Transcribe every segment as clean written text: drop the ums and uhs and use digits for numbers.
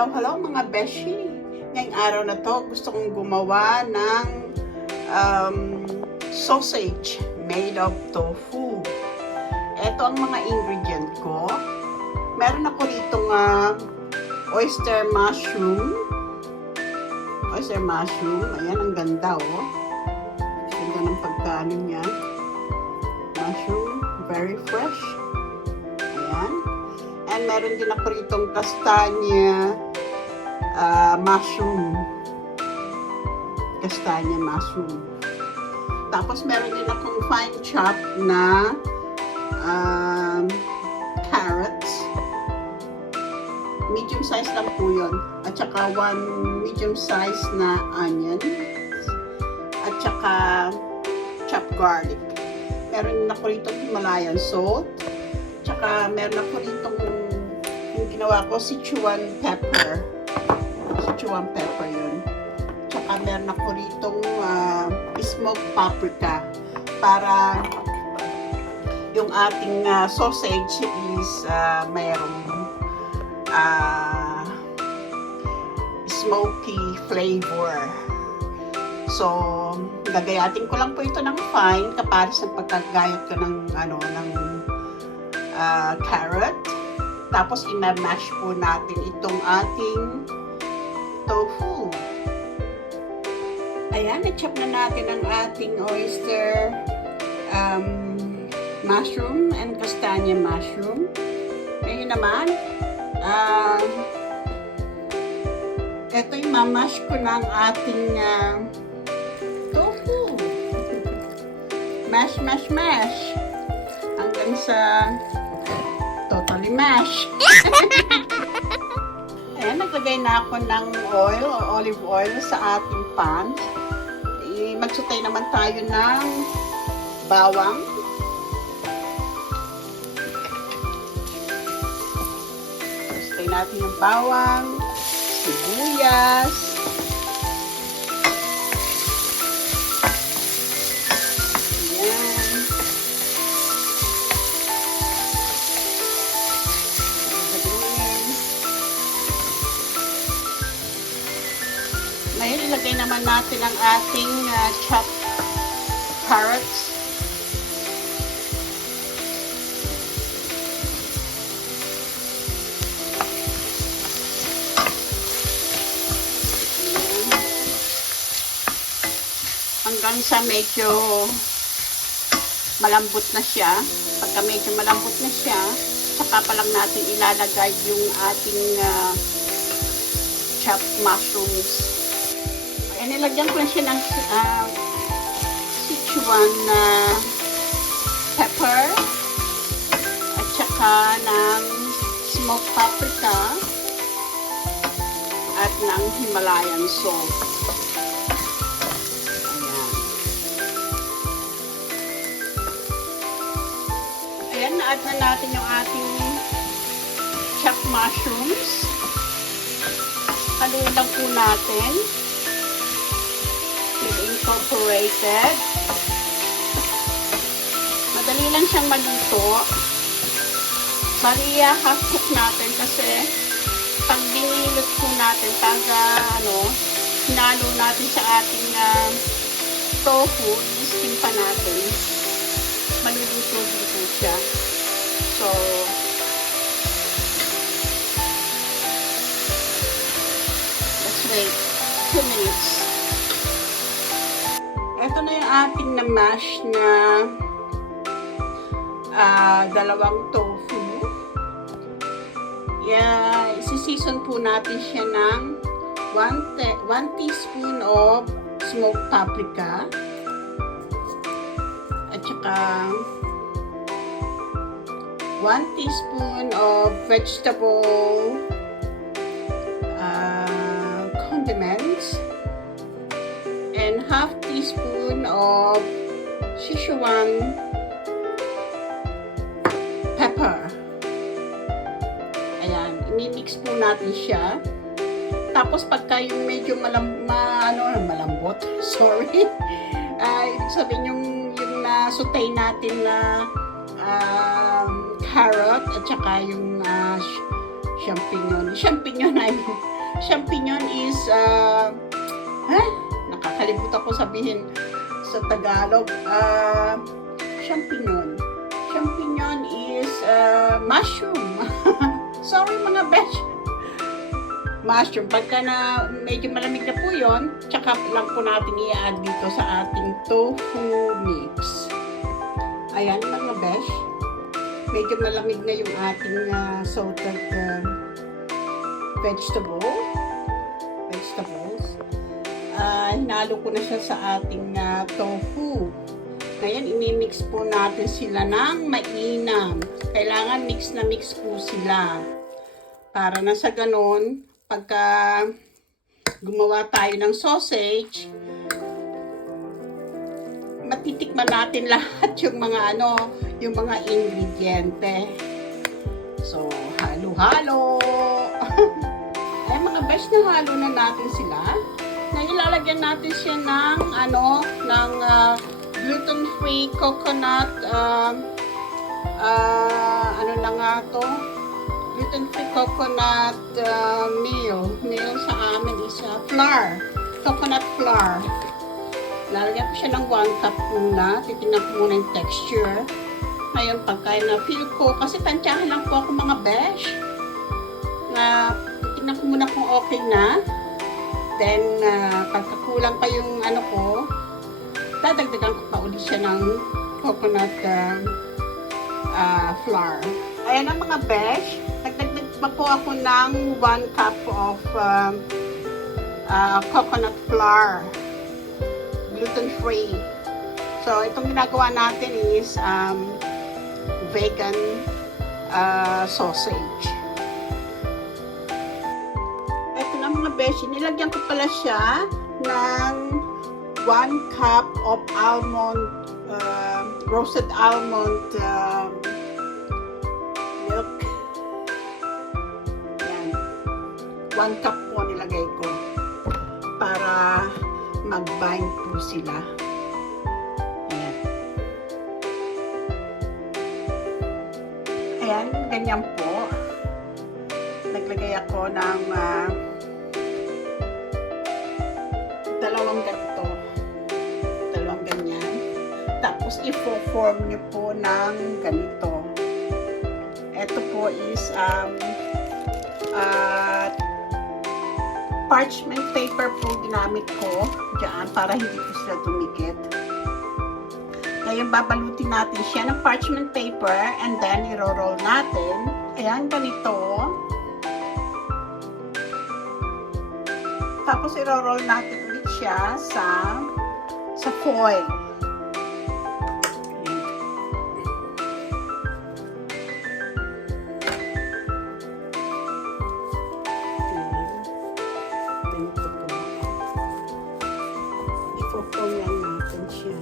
Hello mga beshi! Ngayong araw na to, gusto kong gumawa ng sausage made of tofu. Ito ang mga ingredient ko. Meron ako ditong oyster mushroom. Oyster mushroom. Ayan, ang ganda oh. Ganda ng pagkaano niya. Mushroom, very fresh. Ayan. And meron din ako ritong kastanya mushroom. Kastanya mushroom. Tapos meron din akong fine chop na carrots. Medium size lang po yun. At saka one medium size na onion. At saka chopped garlic. Meron din ako ritong Himalayan salt. Tsaka meron ako ditong yung ginawa ko, Sichuan pepper. Sichuan pepper yun. Tsaka meron ako ditong smoked paprika para yung ating sausage is mayroong smoky flavor. So, gagayatin ko lang po ito ng fine kapares ng pagkagayat ko ng carrot. Tapos i-mash po natin itong ating tofu. Ayan, na-chop na natin ang ating oyster mushroom and kastanya mushroom. Ngayon naman, ito yung mamash ko ng ating tofu. Mash, mash, mash. Hanggang sa totally mash. Ayan, naglagay na ako ng oil o olive oil sa ating pan. Magsutay naman tayo ng bawang. Sutay natin yung bawang, sibuyas, ngayon, ilagay naman natin ang ating chopped carrots. Hanggang sa medyo malambot na siya. Pagka medyo malambot na siya, saka pa lang natin ilalagay yung ating chopped mushrooms. And nilagyan ko na siya ng Sichuan pepper at saka ng smoked paprika at ng Himalayan salt. Ayan. Ayan, na-add na natin yung ating chopped mushrooms. Haluin lang po natin. Incorporated. Madali lang siyang maluto. Bariya half cook natin kasi pag binilot po natin, hinalo natin sa ating tofu, i-steam pa natin. Maluluto din po siya. So, let's wait 2 minutes. Ito na yung ating na-mash na dalawang tofu. Isi-season po natin siya ng 1 teaspoon of smoked paprika at saka 1 teaspoon of vegetable condiments and half teaspoon of Sichuan pepper. Ayan, i-mix po natin siya. Tapos pagka yung medyo malambot, sorry. Ibig sabihin yung na-saute natin na carrot at saka yung champignon. Champignon is, nakakalimutan ko sabihin sa Tagalog. Champignon. Champignon is mushroom. Sorry mga besh. Mushroom. Pagka na medyo malamig na po yun, tsaka lang po natin i-add dito sa ating tofu mix. Ayan mga besh. Medyo malamig na yung ating salted vegetables. Hinalo ko na siya sa ating tofu. Ngayon, imimix po natin sila ng mainam. Kailangan mix na mix po sila. Para na sa ganun, pagka gumawa tayo ng sausage, matitikman natin lahat yung mga ingrediente. So, halo-halo. Ay, mga besh, na halo na natin sila. Na ilalagyan natin siya ng gluten-free coconut, gluten-free coconut meal. Meal sa amin is flour. Coconut flour. Lalagyan ko siya ng 1 cup muna. Titignan ko muna yung texture. Ngayon, pagka na-feel ko, kasi tansyahan lang po ako mga besh. Na titignan ko muna kung okay na. Then, pagkakulang pa yung dadagdagan ko pa ulit siya ng coconut flour. Ayan ang mga besh. Nagdagdag pa po ako ng 1 cup of coconut flour. Gluten-free. So, itong ginagawa natin is vegan sausage. Ito na mga besh. Nilagyan ko pala siya ng 1 cup of roasted almond milk. Yan. 1 cup po nilagay ko para mag-bind po sila. Ayan. Ayan, ganyan po. Naglagay ako ng dalawang ganito. Dalawang ganyan. Tapos, i-form nyo po ng ganito. Ito po is parchment paper po ginamit ko dyan para hindi po sila dumikit. Ngayon, babalutin natin siya ng parchment paper and then i-roll natin. Ayan, ganito. Tapos, i-roll natin ulit siya sa foil. I-foil lang natin siya.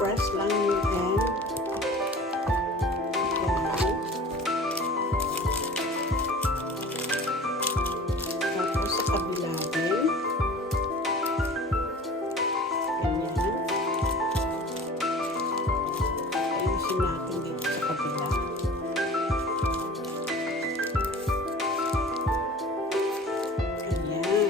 Press lang yung end. Tapos sa kabila din. Ganyan. Ayusin natin dito sa kabila. Ganyan.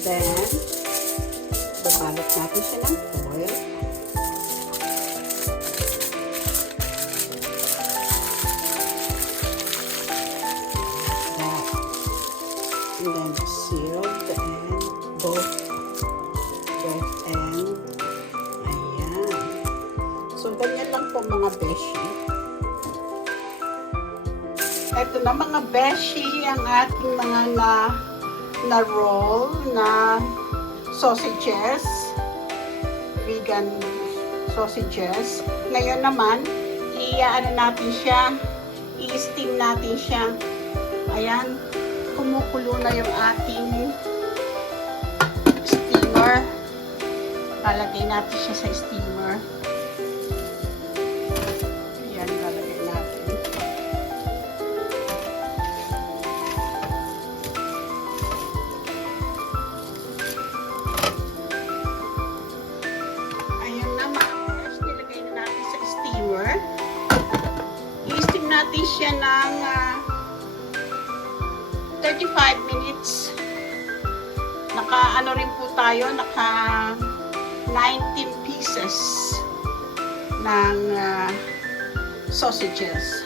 Then, babalot natin siya ng foil. That. And then seal the end. mga beshi. Ito na mga beshi, ang ating mga na roll na sausages. Vegan sausages. Ngayon naman, i-ano natin siya, i-steam natin siya. Ayan, kumukulo na yung ating steamer. Lalagay natin siya sa steamer. Ayan, lalagay natin. Ayan na, mga nilagay na natin sa steamer. I-steam natin siya ng 35 minutes. Naka-ano rin po tayo, naka 19 pieces ng sausages.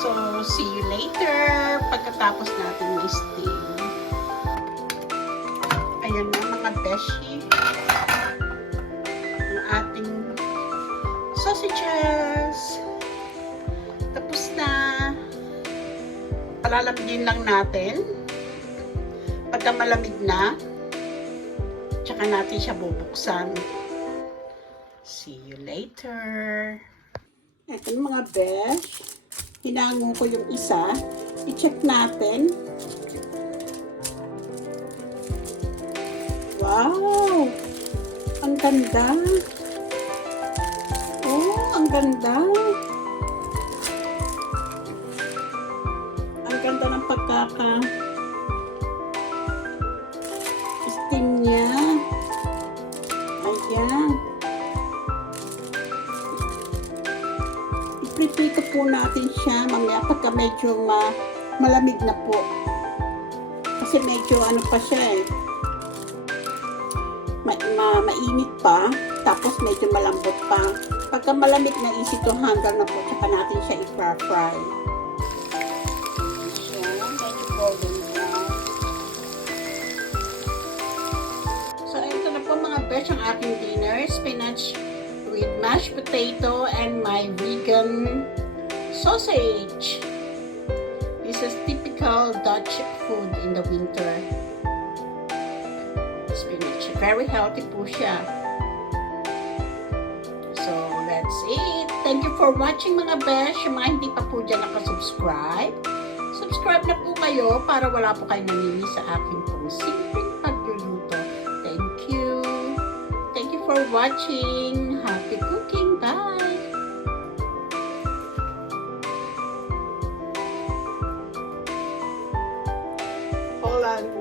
So, see you later pagkatapos natin i-steam. Ayan na mga beshi, ang ating sausages. Tapos na. Palalamigin lang natin. Pagka malamig na, tsaka natin siya bubuksan. See you later. Ito mga besh. Hinango ko yung isa. I-check natin. Wow! Ang ganda. Oh, ang ganda. Ang ganda ng steam niya. Ayan. I-prepare po natin siya mamaya pagka medyo malamig na po. Kasi medyo ano pa siya eh. Mainit pa. Tapos medyo malambot pa. Pagka malamig na easy to handle na po. Tsaka natin siya i-fry. Ayan. Medyo golden brown. So, ito na po mga besh ang aking dinner. Spinach with mashed potato and my vegan sausage. This is typical Dutch food in the winter. Spinach. Very healthy po siya. So, let's eat. Thank you for watching mga besh. Yung mga hindi pa po dyan nakasubscribe, subscribe na po kayo para wala po kayo nanini sa aking pong simpleng pagluluto. Thank you. Thank you for watching. Happy cooking. Bye. Hold on.